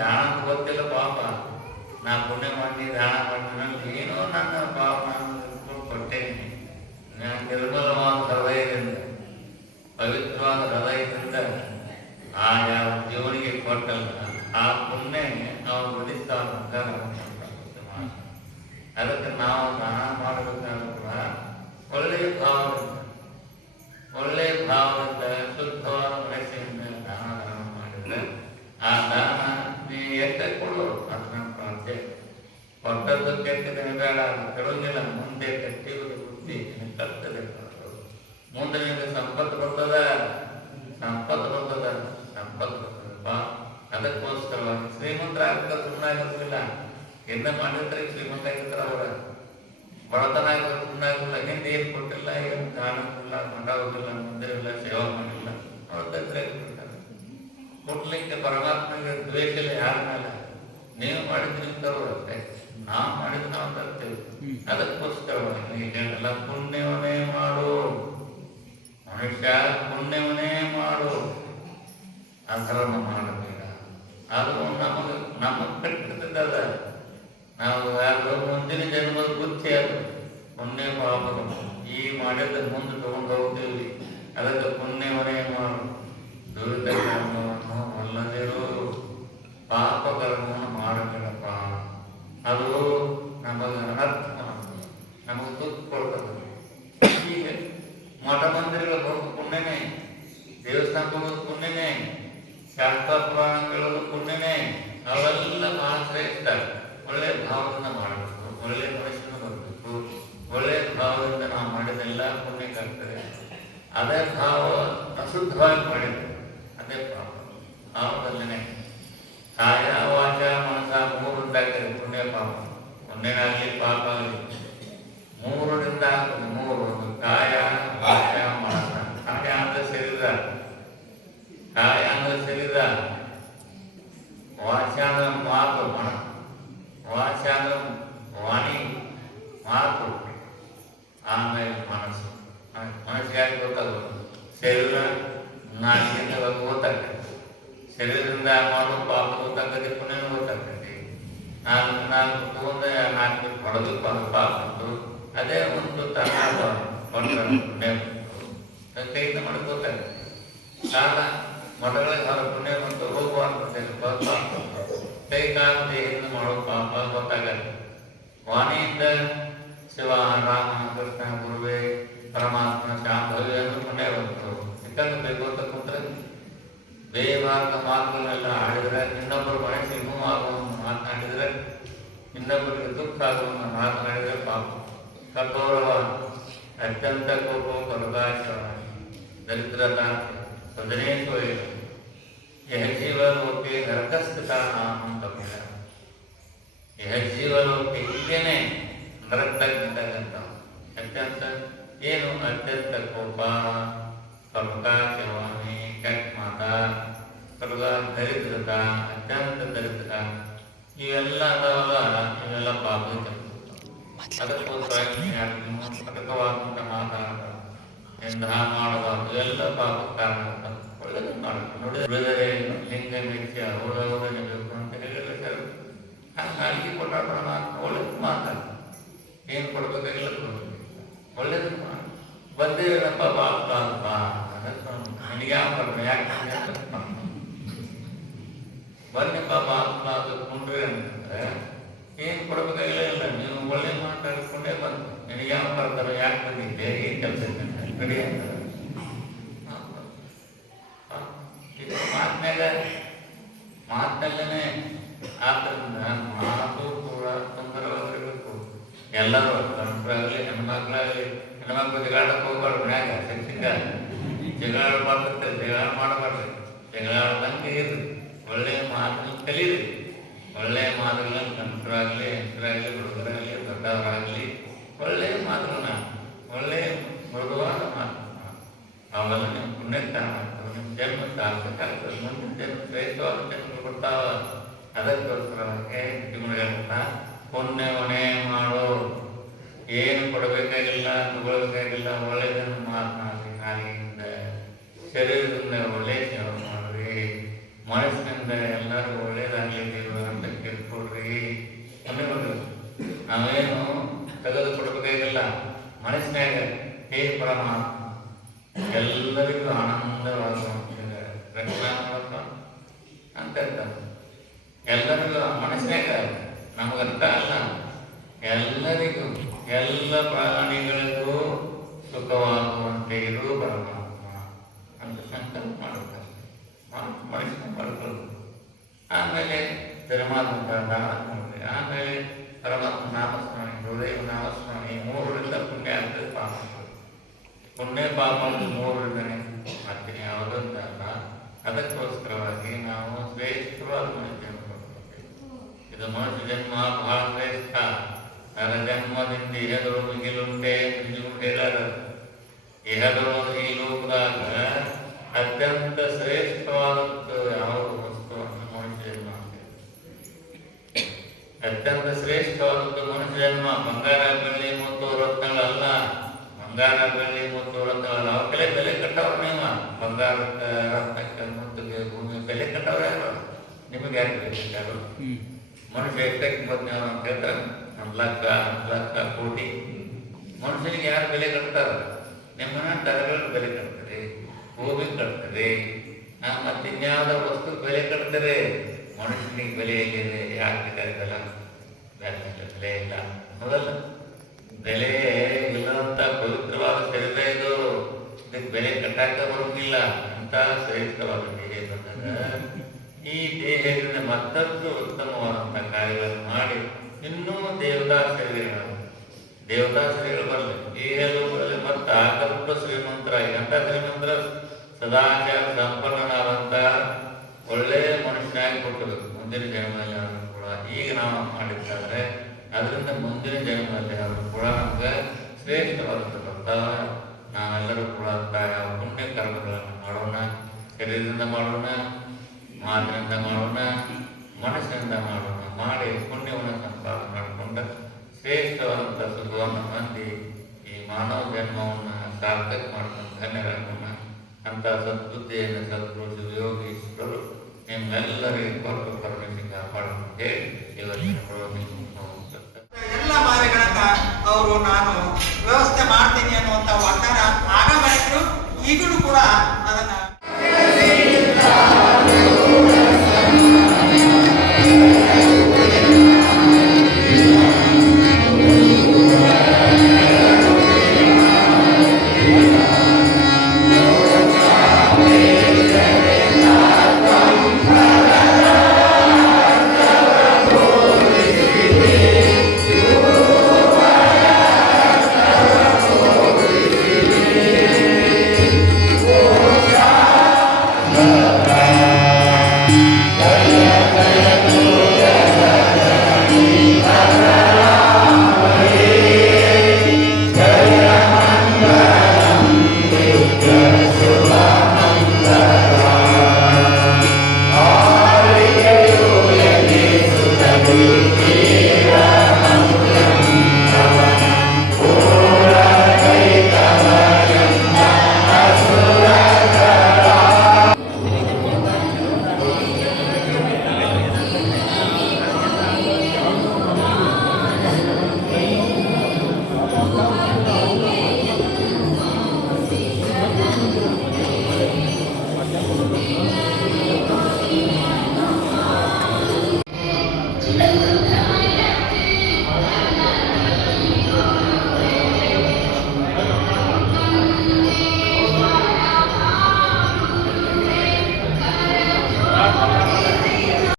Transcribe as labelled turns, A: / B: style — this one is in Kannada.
A: ದಾನ ಗೊತ್ತಿಲ್ಲ ಪಾಪ. ನಾ ಪುಣ್ಯ ಮಾಡಿ ದಾನ ಮಾಡ್ತೀನಿ ಏನೋ ನನ್ನ ಪಾಪ ನಾನು ಕೊಟ್ಟೇನೆ. ನಾನು ನಿರ್ಮಲವಾದ ಹೃದಯದಿಂದ, ಪವಿತ್ರವಾದ ಹೃದಯದಿಂದ ಆ ಯಾವ ದೇವರಿಗೆ ಕೊಟ್ಟಲ್ಲ ಆ ಪುಣ್ಯ ನಾವು ಉಳಿಸ್ತಾವಂತ ಎಲ್ಲ ಮಾಡಿದ್ರೆ ಶ್ರೀಮಂತ ಆಗಿರ್ತಾರ ಅವರ ಬಡತನ ಸುಮ್ಮನಾಗಿಲ್ಲ ಹಿಂದೆ ಏನು ಕೊಟ್ಟಿಲ್ಲ ಏನು ದಾನ ಕೊಡಲ್ಲ ಮಾಡೋದಿಲ್ಲ ಮಂದಿರ ಇಲ್ಲ ಸೇವಾ ಮಾಡಿಲ್ಲ. ಅವ್ರ ತಂದ್ರೆ ಕೊಡ್ಲಿಕ್ಕೆ ಪರಮಾತ್ಮಗೆ ದ್ವೇಷ ಇಲ್ಲ ಯಾರ ಮೇಲೆ? ನೀವು ಮಾಡಿದ್ರೆ ನಾ ತರೋರಷ್ಟೇ ನಾವು ಮಾಡಿದ್ರೆ ನಾವು ತರ್ತೇವೆ. ಅದಕ್ಕೋಸ್ಕರ ಹೇಳಲ್ಲ ಪುಣ್ಯವನ್ನೇ ಮಾಡು. ಮನುಷ್ಯ ಪುಣ್ಯವನೇ ಮಾಡು. ಆ ಮಾಡಬೇಡ ಅದು ಒಳ್ಳೆ ಭಾವದಿಂದ ಮಾಡಬೇಕು. ಒಳ್ಳೆ ಮನುಷ್ಯನ ಬರಬೇಕು. ಒಳ್ಳೆ ಭಾವದಿಂದ ನಾವು ಮಾಡಿದೆಲ್ಲ ಪುಣ್ಯಕ್ಕಾಗ್ತದೆ ಅದೇ ಭಾವ ಅಶುದ್ಧವಾಗಿ ಮಾಡಿದ್ರು. ಅದೇ ಪಾಪ ಭಾವದಲ್ಲೇ ಕಾಯ ವಾಚ ಮನಸ ಮೂರು ಉಂಟಾಗ್ತದೆ ಪುಣ್ಯ ಪಾಪ ಪುಣ್ಯನಾಗಲಿ ಪಾಪ ಆಗಲಿ ಮೂರರಿಂದ ಆಗ್ತದೆ ಮೂರು ಒಂದು ಕಾಯ ವಾಚ ಮನಸ ಕಾಯ ಅಂದ್ರೆ ಶರೀರ ಕಾಯ ಅಂದ್ರೆ ಶರೀರ ವಾಚ ಅಂದ್ರೆ ಮಾತು ಮನ ವಾಚ ಅಂದ್ರೆ ವಾಣಿ ಮಾತು ಆಮೇಲೆ ಮನಸ್ಸು ಮನಸ್ಸಿಗೆ ಯಾಕೆ ಗೊತ್ತಾಗೋದು ಶರೀರ ನಾಲ್ಕಿಂದ ಗೊತ್ತಾಗ್ತದೆ ಶರೀರದಿಂದ ಮಾಡೋ ಪಾಪ ಗೊತ್ತಾಗ್ತದೆ ಪುಣ್ಯ ಗೊತ್ತಾಗ್ತದೆ ನಾನು ನಾನು ತಗೊಂಡು, ನಾಲ್ಕು ಹೊಡೆದು ಪಾಪ ಪಾಪಂತು ಅದೇ ಒಂದು ತನ್ನ ಕೈಯಿಂದ ಮಾಡೋದು ಗೊತ್ತಾಗ್ತದೆ ಕಾಲ ಅವರ ಪುಣ್ಯ ಬಂತು, ಹೋಗುವ ಕೈ, ಕಾಲ, ದೇಹದಿಂದ ಮಾಡೋ ಪಾಪ ಗೊತ್ತಾಗಲ್ಲ. ವಾಣಿಯಿಂದ ಶಿವ, ರಾಮ, ಕೃಷ್ಣ, ಗುರುವೇ, ಪರಮಾತ್ಮ, ಶಾಂತ ಪುಣ್ಯ ಬಂತು. ಯಾಕಂದ್ರೆ ಬೇಕು ಅಂತ ಕೂತ್ರೆ ಬೇವಾದ ಮಾತುಗಳನ್ನೆಲ್ಲ ಆಡಿದ್ರೆ ಇನ್ನೊಬ್ಬರು ಮನಸ್ಸಿಗೆ ನೋವಾಗುವಂತ ಮಾತನಾಡಿದ್ರೆ ಇನ್ನೊಬ್ಬರಿಗೆ ದುಃಖ ಆಗುವಂತ ಮಾತನಾಡಿದ್ರೆ ಪಾಪ ಕಠೋರವ ಅತ್ಯಂತ ಕೋಪ ಕರುಗಾಶವ ದರಿದ್ರತ ಸದನೇಶ್ವರ ಯಹ ಜೀವಲೋಕೆ ನರಕಸ್ಥಿತಾನಾಂ ಅಂತ ಬೇಡ ಯಹ ಜೀವಲೋಕೆ ಇಲ್ಲೇನೆ ನರಕದಾಗಿದ್ದಂತ ಅತ್ಯಂತ ಏನು ಅತ್ಯಂತ ಕೋಪ ಕರುಗಾಶವಾನಿ ಕೆಟ್ಟ ಮಾತ ಸರ್ವ ದರಿದ್ರತ ಅತ್ಯಂತ ದರಿದ್ರ ಇವೆಲ್ಲ ಅದಾವಲ್ಲ ಇವೆಲ್ಲ ಪಾಪ ಅದಕ್ಕೋಸ್ಕರ ಕಟಕವಾದಂಥ ಮಾತಾಡ ಎಂತಹ ಮಾಡಬಾರ್ದು ಎಲ್ಲ ಪಾಪ ಕಾರಣ ಅಂತ ಒಳ್ಳೆದು ಮಾಡಬೇಕು ನೋಡಿ ಉಳಿದರೆ ಲಿಂಗ ಮಿಥ್ಯ ಉಳವುದನ್ನು ಬೇಕು ಅಂತ ಹೇಳಿಲ್ಲ ಸರ್ ಹಂಗಾಗಿ ಕೊಟ್ಟ ಪರಮಾತ್ಮ ಒಳ್ಳೇದು ಮಾತಾಡ ಏನು ಕೊಡಬೇಕಾಗಿಲ್ಲ ಕೊಡಬೇಕು ಒಳ್ಳೇದು ಮಾಡಿ ಬಂದಿರಪ್ಪ ಪಾಪ ಅಪ್ಪ ಬನ್ನಿ ಪಾಪ ಆತ್ಮ ಅದು ಕೊಂಡ್ರಿ ಏನು ಕೊಡ್ಬೇಕಾಗಿಲ್ಲ ಇಲ್ಲ ನೀನು ಒಳ್ಳೆ ಮಾತಾಡ್ಕೊಂಡೇ ಬಂದು ನಿನಗೆ ಯಾವ ಬರ್ತಾರೆ ಯಾಕೆ ಬಂದಿದ್ದೆ ಏನು ಕೆಲಸ ಅಂತಾರೆ ಇದು ಮಾತಿನಾಗ ಆದ್ದರಿಂದ ಮಾತು ಕೂಡ ಸುಂದರವಾಗಿರಬೇಕು ಎಲ್ಲರೂ ಗಂಡರಾಗಲಿ, ಹೆಣ್ಮಕ್ಳಾಗಲಿ, ಹೆಣ್ಮಕ್ಳು ಜಗಳಕ್ಕೆ ಹೋಗ್ಬಾರ್ದು ಮ್ಯಾಗ ಸೆಕ್ಸಿಂಗ ಜಗಳ ಜಗಳ ಮಾಡಬಾರ್ದು. ಜಗಳ ಬಂದು ಇರ್ರಿ ಒಳ್ಳೆಯ ಮಾತನ್ನು ಕಲೀರಿ. ಒಳ್ಳೆಯ ಮಾತುಗಳನ್ನ ಗಂಡರಾಗಲಿ ಹೆಂಗರಾಗಲಿ ಹುಡುಗರಾಗಲಿ ದೊಡ್ಡವರಾಗಲಿ ಒಳ್ಳೆಯ ಮಾತುಗಳನ್ನ ಒಳ್ಳೆಯ ಮೃದುವಾದ ಮಾತು ಅವೆಲ್ಲ ನಿಮ್ಮ ಪುಣ್ಯಕ್ಕೆ ಮಾಡ್ತಾರೆ ನಿಮ್ಮ ಜನ್ಮ ಸಾರ್ಥಕಾಗ್ತದೆ ಮುಂದಿನ ಜನ್ಮ ಶ್ರೇಷ್ಠವಾದ ಜನ್ಮ ಕೊಡ್ತಾವ. ಅದಕ್ಕೋಸ್ಕರವಾಗಿ ಜೀವನಗಳನ್ನ ಪುಣ್ಯವನೇ ಮಾಡೋ. ಏನು ಕೊಡಬೇಕಾಗಿಲ್ಲ, ತಗೊಳ್ಬೇಕಾಗಿಲ್ಲ, ಒಳ್ಳೆಯದನ್ನು ಜನ ನಾಲಿಗೆಯಿಂದ ಶರೀರದಿಂದ ಒಳ್ಳೆಯ ಸೇವೆ ಮಾಡ್ರಿ. ಮನಸ್ಸಿನಿಂದ ಎಲ್ಲರೂ ಒಳ್ಳೇದಾಗಲಿ ಅಂತ ಕೇಳ್ಕೊಳ್ರಿ. ಅನ್ನೋದು ನಾವೇನು ತೆಗೆದು ಕೊಡ್ಬೇಕಾಗಿಲ್ಲ. ಮನಸ್ಸಿನಾಗ ಹೇ ಪರಮಾತ್ಮ ಎಲ್ಲರಿಗೂ ಆನಂದವಾದ ಅಂತ ಇರ್ತಾರೆ ಎಲ್ಲರಿಗೂ ಮನಸ್ಸಿನಾಗ ನಮಗರ್ಥ ಅಲ್ಲ. ಎಲ್ಲರಿಗೂ, ಎಲ್ಲ ಪ್ರಾಣಿಗಳಿಗೂ ಪರಮಾತ್ಮ ದಾನ ಮಾಡಿ ಆಮೇಲೆ ಪರಮಾತ್ಮ ನಾಮಸ್ಮರಣೆ ಹೃದಯ ನಾಮಸ್ಮರಣೆ ಈ ಮೂರರಿಂದ ಪುಣ್ಯ ಆಗ್ತದೆ ಪಾಪ ಆಗ್ತದೆ. ಪುಣ್ಯ ಪಾಪ ಅಂದ್ರೆ ಮೂರರಿಂದನೇ ಮಾಡ್ತೀನಿ ಯಾವುದೊಂದಲ್ಲ ಅದಕ್ಕೋಸ್ಕರವಾಗಿ ನಾವು ಶ್ರೇಷ್ಠವಾದ ಮನುಷ್ಯ ಇದು ಮನುಷ್ಯ ಜನ್ಮ ಬಹಳ ಶ್ರೇಷ್ಠ ನರ ಜನ್ಮದಿಂದ ಇಹಗಳು ಮಿಗಿಲುಂಟೆ ಮಿಗಿಲುಂಟೆ ಹೇಳಾರ ಇಹಗಳು ಈ ಲೋಕದಾಗ ಅತ್ಯಂತ ಶ್ರೇಷ್ಠವಾದದ್ದು ಯಾವ ವಸ್ತುವನ್ನು ಮನುಷ್ಯ ಜನ್ಮ ಅಂತೇವೆ. ಅತ್ಯಂತ ಶ್ರೇಷ್ಠವಾದದ್ದು ಮನುಷ್ಯ ಜನ್ಮ ಬಂಗಾರ ಬೆಳ್ಳಿ ಮತ್ತು ರತ್ನಗಳಲ್ಲ ಬಂಗಾರ ಬೆಳ್ಳಿ ಮತ್ತು ರತ್ನಗಳಲ್ಲ ಅವಕ್ಕೆಲ್ಲ ಬೆಲೆ ಕಟ್ಟವ್ರು ನೀವು ಬಂಗಾರಕ್ಕೆ ರತ್ನಕ್ಕೆ ಮುತ್ತಿಗೆ ಭೂಮಿ ಬೆಲೆ ಕಟ್ಟವ್ರು ಯಾರು ಯಾರು ಬೇಕಾದ್ರು ಮನುಷ್ಯ ಎಷ್ಟಕ್ಕೆ ಬಂದ್ಯಾವ ಅಂತ ಹೇಳ್ತಾರೆ. ಒಂದು ಲಕ್ಷ ಹತ್ತು ಲಕ್ಷ ಕೋಟಿ. ಮನುಷ್ಯನಿಗೆ ಯಾರು ಬೆಲೆ ಕಟ್ತಾರ? ನಿಮ್ಮನ ದರಗಳು ಬೆಲೆ ಕಟ್ತಾರೆ ಭೂಮಿ ಕಟ್ತಾರೆ ಮತ್ತೆ ಇನ್ಯಾವುದೋ ವಸ್ತು ಬೆಲೆ ಕಟ್ತಾರೆ ಮನುಷ್ಯನಿಗೆ ಬೆಲೆ ಎಲ್ಲಿದೆ? ಯಾಕೆ ಬೇಕಾದ್ರೆ ಬೆಲೆ ಇಲ್ಲ ಹೌದಲ್ಲ ಬೆಲೆ ಇಲ್ಲದಂತ ಪವಿತ್ರವಾದ ಶರೀರ ಇದು. ಇದಕ್ಕೆ ಬೆಲೆ ಕಟ್ಟಾಕ ಬರೋದಿಲ್ಲ ಅಂತ ಶ್ರೇಷ್ಠವಾದ ಬಂದಾಗ ಮತ್ತಷ್ಟು ಉತ್ತಮವಾದಂಥ ಕಾರ್ಯಗಳನ್ನು ಮಾಡಿ ಇನ್ನೂ ದೇವದಾಸರಿಗಳು ದೇವತಾ ಶರೀರಗಳು ಬರಲಿ ಈ ಲೋಕದಲ್ಲಿ ಮತ್ತೆ ಆಗಲ್ಪ ಶ್ರೀಮಂತರಾಗಿ ಅಂತ ಶ್ರೀಮಂತರ? ಸದಾಚಾರ ಸಂಪನ್ನನಾದಂಥ ಒಳ್ಳೆಯ ಮನುಷ್ಯನಾಗಿ ಕೊಟ್ಟರು ಮುಂದಿನ ಜನ್ಮದಲ್ಲಿ ಅವರು ಕೂಡ ಈಗ ನಾವು ಮಾಡಿದ್ದಾರೆ. ಅದರಿಂದ ಮುಂದಿನ ಜನ್ಮದಲ್ಲಿ ಅವರು ಕೂಡ ನಮಗೆ ಶ್ರೇಷ್ಠವಾದಂಥ ನಾವೆಲ್ಲರೂ ಕೂಡ ಪುಣ್ಯ ಕರ್ಮಗಳನ್ನು ಮಾಡೋಣ. ಶರೀರದಿಂದ ಮಾಡೋಣ, ಮಾತಿನಿಂದ ಮಾಡೋಣ. ಮನಸ್ಸಿನಿಂದ ಮಾಡೋಣ ಮಾಡಿ ಪುಣ್ಯವನ್ನು ಸಂಪಾದನೆ ಮಾಡಿಕೊಂಡ ಶ್ರೇಷ್ಠವಾದಂಥ ಸುಖವನ್ನು ಹೊಂದಿ ಈ ಮಾನವ ಜನ್ಮವನ್ನು ಸಾರ್ಥಕ ಮಾಡ್ಕೊಂಡು ಧನ್ಯರಾಗೋಣ ಅಂತ ಸದ್ಬುದ್ಧಿಯನ್ನು ಸದ್ಗುರು ಯೋಗೀಶ್ವರರು ನಿಮ್ಮೆಲ್ಲರಿಗೂ ಕೊಟ್ಟು ಪರಮೇಶ್ವರ ಕಾಪಾಡೋಣ ಹೇಳಿ ಇವತ್ತಿನ
B: ಎಲ್ಲ ಮಾರಿಗಳನ್ನ ಅವರು ನಾನು ವ್ಯವಸ್ಥೆ ಮಾಡ್ತೀನಿ ಅನ್ನುವಂಥ ಒಟ್ಟಾರ ಆಗ ಮಾಡಿದ್ರು ಈಗಲೂ ಕೂಡ ಅದನ್ನ